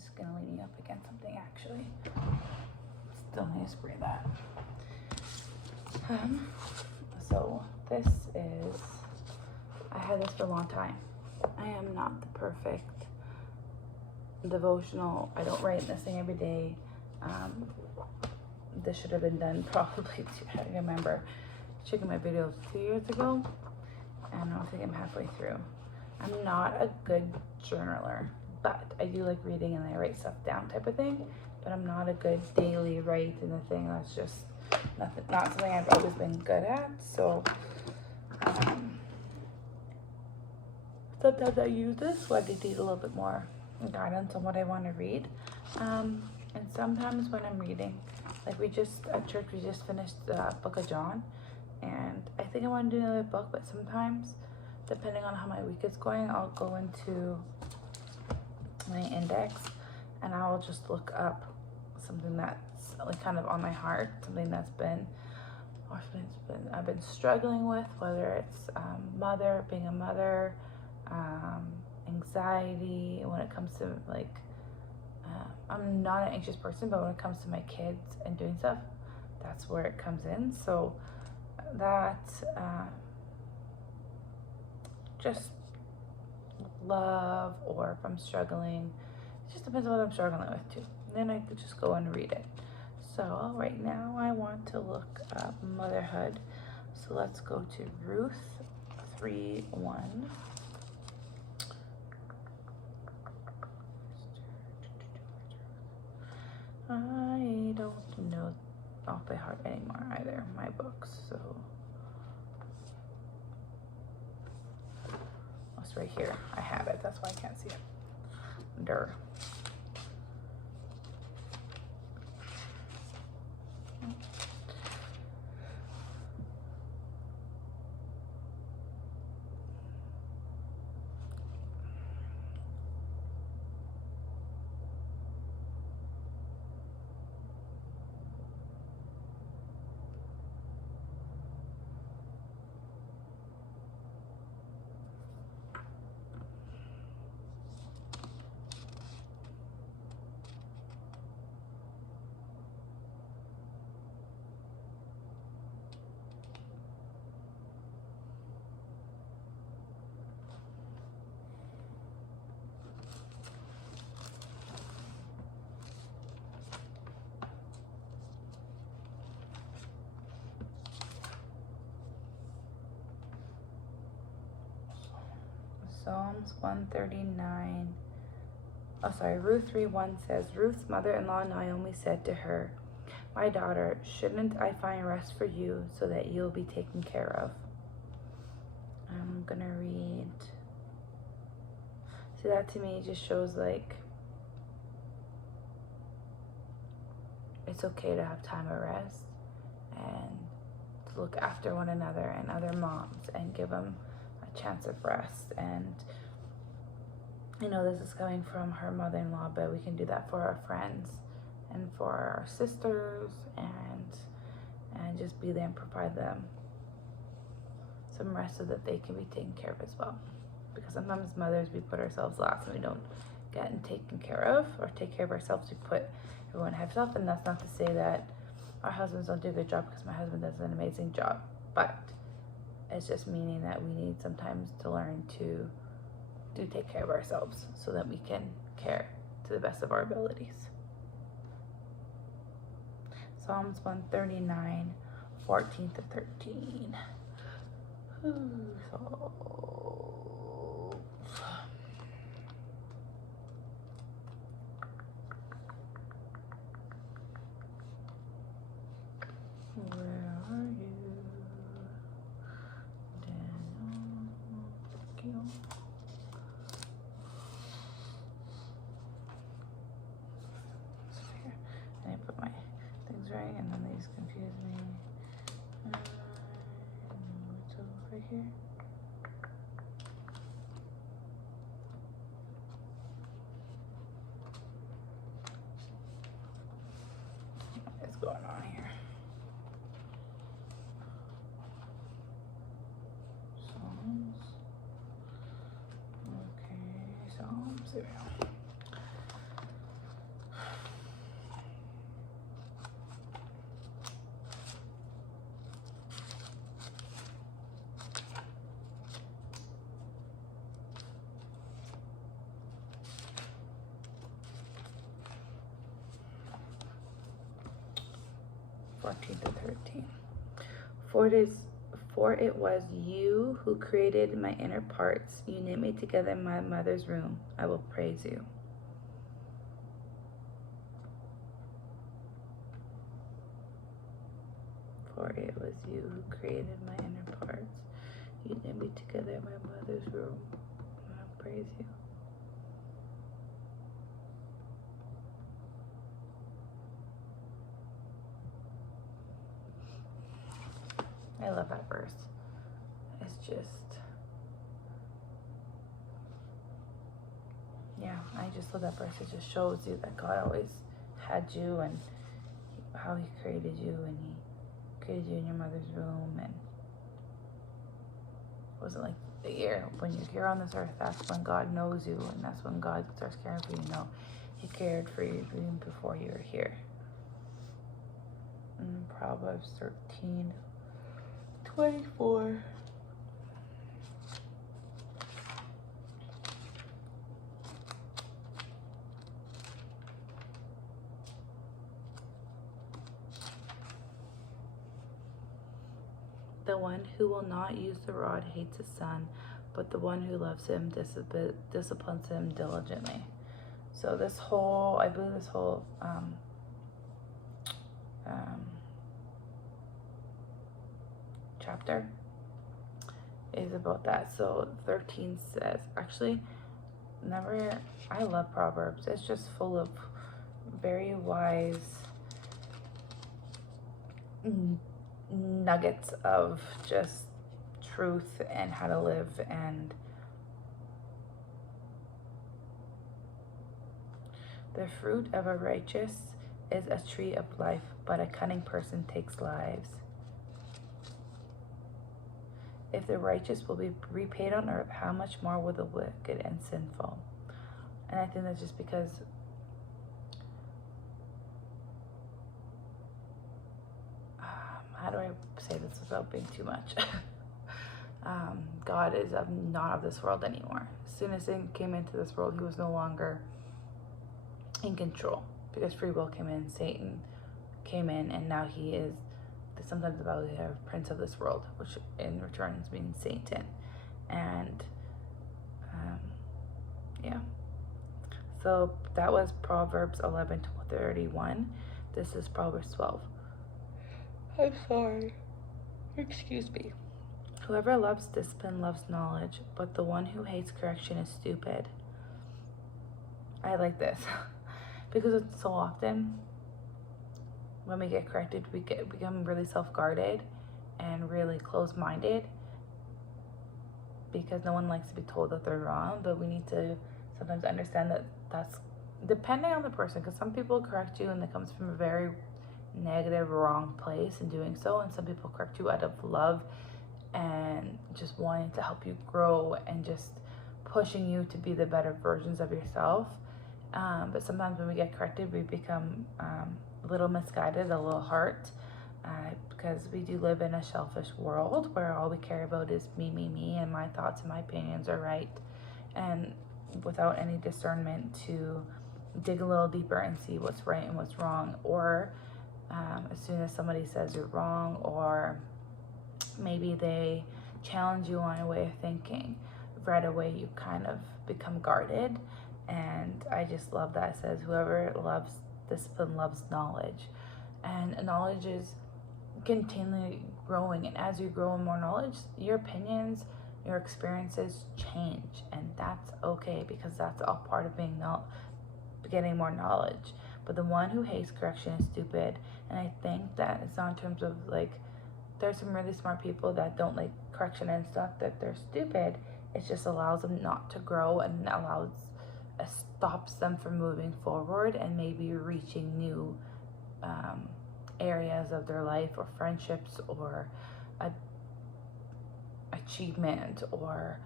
just gonna lean you up against something actually. Still need to spray that. So this is, I had this for a long time. I am not the perfect devotional. I don't write this thing every day. This should have been done probably, I remember checking my videos 2 years ago, and I think I'm halfway through. I'm not a good journaler, but I do like reading and I write stuff down type of thing, but I'm not a good daily write and the thing. That's just not something I've always been good at. So sometimes I use this when I need a little bit more guidance on what I want to read. And sometimes when I'm reading, like at church, we just finished the book of John, and I think I want to do another book, but sometimes, depending on how my week is going, I'll go into my index and I will just look up something that's like kind of on my heart, something that's been, I've been struggling with, whether it's being a mother, anxiety when it comes to like, I'm not an anxious person, but when it comes to my kids and doing stuff, that's where it comes in. So that just love, or if I'm struggling, it just depends on what I'm struggling with too. And then I could just go and read it. So right now I want to look up motherhood. So let's go to Ruth 3:1. I don't know off by heart anymore either, my books, so it's right here. I have it, that's why I can't see it. Durr. Psalms 139. Ruth 3:1 says, Ruth's mother-in-law Naomi said to her, my daughter, shouldn't I find rest for you so that you'll be taken care of? I'm gonna read. See, that to me just shows like it's okay to have time of rest and to look after one another and other moms and give them a chance of rest. And you know, this is coming from her mother-in-law, but we can do that for our friends and for our sisters, and just be there and provide them some rest so that they can be taken care of as well. Because sometimes mothers, we put ourselves last and we don't get taken care of or take care of ourselves. We put everyone ahead of ourselves, and that's not to say that our husbands don't do a good job, because my husband does an amazing job, but it's just meaning that we need sometimes to learn to take care of ourselves so that we can care to the best of our abilities. Psalms 139, 14 to 13. Where are you? Daniel. I put my things right, and then these confuse me. What's over here? What's going on here? Psalms. Okay, Psalms. There we go. 14 to 13. For it was you who created my inner parts. You knit me together in my mother's womb. I will praise you. For it was you who created my inner parts. You knit me together in my mother's womb. I will praise you. I love that verse. It's just, yeah, I just love that verse. It just shows you that God always had you and how he created you, and he created you in your mother's womb. And it wasn't like the year when you're here on this earth, that's when God knows you, and that's when God starts caring for you. No, he cared for you even before you were here. In Proverbs 13:24. The one who will not use the rod hates his son, but the one who loves him disciplines him diligently. So this whole, I believe this whole chapter is about that. So 13 says, actually, I love Proverbs. It's just full of very wise nuggets of just truth and how to live. And the fruit of a righteous is a tree of life, but a cunning person takes lives. If the righteous will be repaid on earth, how much more will the wicked and sinful? And I think that's just because how do I say this without being too much? God is not of this world anymore. As soon as sin came into this world, he was no longer in control, because free will came in, Satan came in, and now he is, sometimes the Bible says, prince of this world, which in return means Satan. And yeah, so that was Proverbs 11:31. This is Proverbs 12. I'm sorry, excuse me. Whoever loves discipline loves knowledge, but the one who hates correction is stupid. I like this because it's so often when we get corrected, we become really self-guarded and really closed-minded, because no one likes to be told that they're wrong. But we need to sometimes understand that that's depending on the person, because some people correct you and it comes from a very negative, wrong place in doing so, and some people correct you out of love and just wanting to help you grow and just pushing you to be the better versions of yourself. But sometimes when we get corrected, we become a little misguided, a little hurt, because we do live in a selfish world where all we care about is me, and my thoughts and my opinions are right, and without any discernment to dig a little deeper and see what's right and what's wrong. Or as soon as somebody says you're wrong, or maybe they challenge you on a way of thinking, right away you kind of become guarded. And I just love that it says whoever loves discipline loves knowledge, and knowledge is continually growing. And as you grow in more knowledge, your opinions, your experiences change, and that's okay, because that's all part of getting more knowledge. But the one who hates correction is stupid. And I think that it's not in terms of like, there's some really smart people that don't like correction and stuff, that they're stupid. It just allows them not to grow, and stops them from moving forward and maybe reaching new areas of their life, or friendships, or achievement, or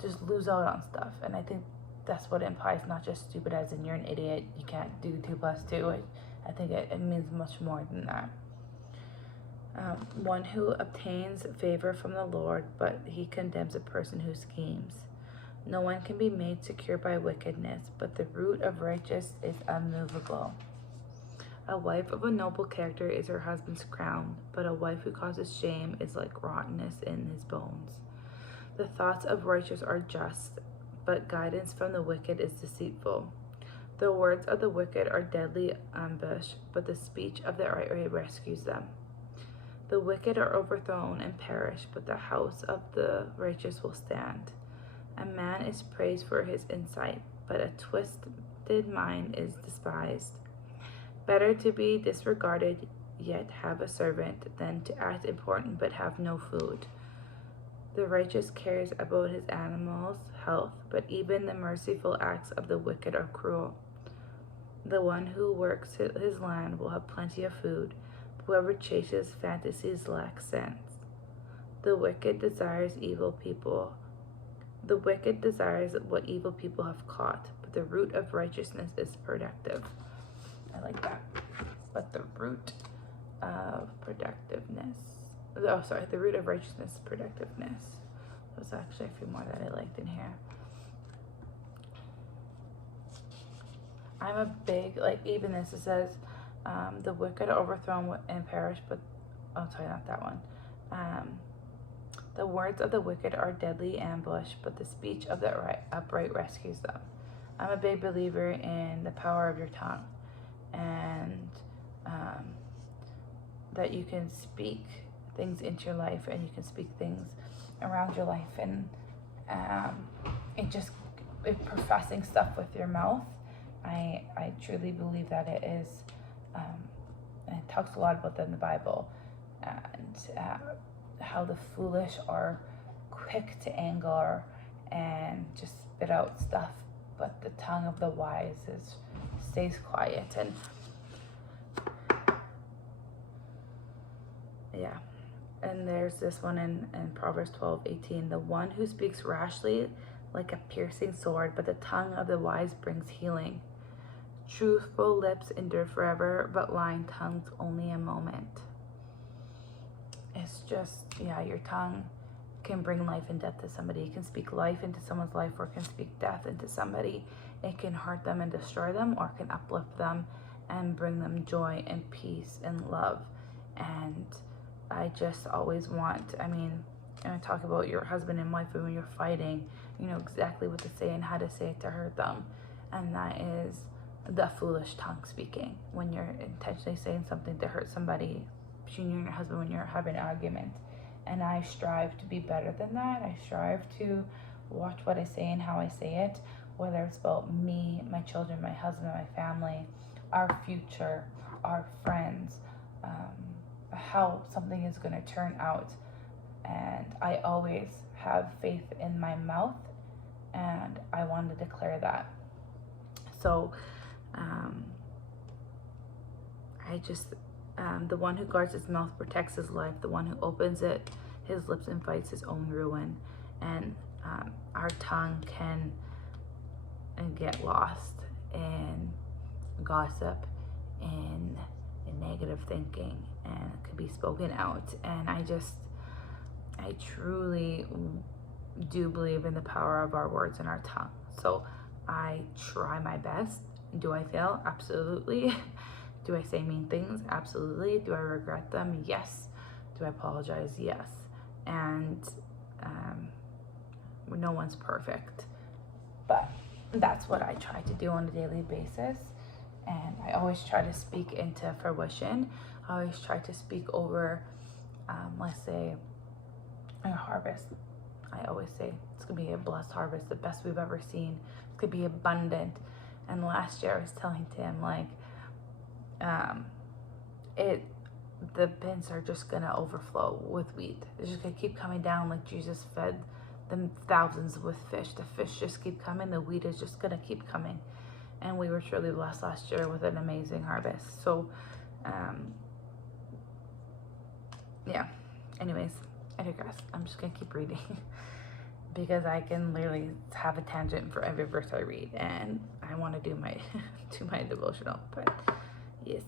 just lose out on stuff. And I think that's what it implies, not just stupid as in you're an idiot, you can't do 2 + 2. I think it means much more than that. One who obtains favor from the Lord, but he condemns a person who schemes. No one can be made secure by wickedness, but the root of righteous is unmovable. A wife of a noble character is her husband's crown, but a wife who causes shame is like rottenness in his bones. The thoughts of righteous are just, but guidance from the wicked is deceitful. The words of the wicked are deadly ambush, but the speech of the right rescues them. The wicked are overthrown and perish, but the house of the righteous will stand. A man is praised for his insight, but a twisted mind is despised. Better to be disregarded yet have a servant than to act important but have no food. The righteous cares about his animals' health, but even the merciful acts of the wicked are cruel. The one who works his land will have plenty of food. Whoever chases fantasies lacks sense. The wicked desires what evil people have caught, but the root of righteousness is productive. I like that. But the root of the root of righteousness is productiveness. There's actually a few more that I liked in here. I'm a big, even this, it says, the wicked are overthrown and perish, but, not that one. The words of the wicked are deadly ambush, but the speech of the upright rescues them. I'm a big believer in the power of your tongue, and that you can speak things into your life, and you can speak things around your life, and professing stuff with your mouth. I truly believe that it is, and it talks a lot about that in the Bible, and how the foolish are quick to anger and just spit out stuff, but the tongue of the wise stays quiet. And yeah, and there's this one in Proverbs 12:18. The one who speaks rashly like a piercing sword, but the tongue of the wise brings healing. Truthful lips endure forever, but lying tongues only a moment. It's just, your tongue can bring life and death to somebody. It can speak life into someone's life, or it can speak death into somebody. It can hurt them and destroy them, or it can uplift them and bring them joy and peace and love. And I just always want, I talk about your husband and wife, and when you're fighting, you know exactly what to say and how to say it to hurt them. And that is the foolish tongue speaking. When you're intentionally saying something to hurt somebody, between you and your husband, when you're having an argument. And I strive to be better than that. I strive to watch what I say and how I say it, whether it's about me, my children, my husband, my family, our future, our friends, how something is going to turn out. And I always have faith in my mouth, and I want to declare that. So the one who guards his mouth protects his life. The one who opens his lips invites his own ruin. And our tongue can get lost in gossip, in negative thinking, and it could be spoken out. And I truly do believe in the power of our words and our tongue. So I try my best. Do I fail? Absolutely. Do I say mean things? Absolutely. Do I regret them? Yes. Do I apologize? Yes. And no one's perfect, but that's what I try to do on a daily basis. And I always try to speak into fruition. I always try to speak over, let's say, a harvest. I always say it's gonna be a blessed harvest, the best we've ever seen. It's gonna be abundant. And last year I was telling Tim, the bins are just gonna overflow with wheat. It's just gonna keep coming down, like Jesus fed them thousands with fish. The fish just keep coming. The wheat is just gonna keep coming. And we were truly blessed last year with an amazing harvest. So, yeah. Anyways, I digress. I'm just gonna keep reading because I can literally have a tangent for every verse I read, and I want to do my devotional. But yes.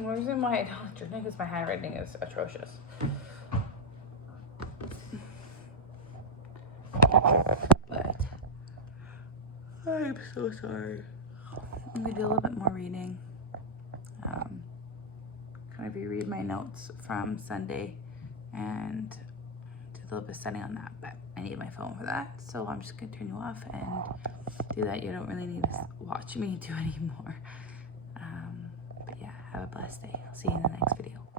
The reason why I don't journal is my handwriting is atrocious. But I'm so sorry. I'm gonna do a little bit more reading. Kind of reread my notes from Sunday and do a little bit of studying on that, but I need my phone for that, so I'm just gonna turn you off and do that. You don't really need to watch me do anymore. But yeah, have a blessed day. I'll see you in the next video.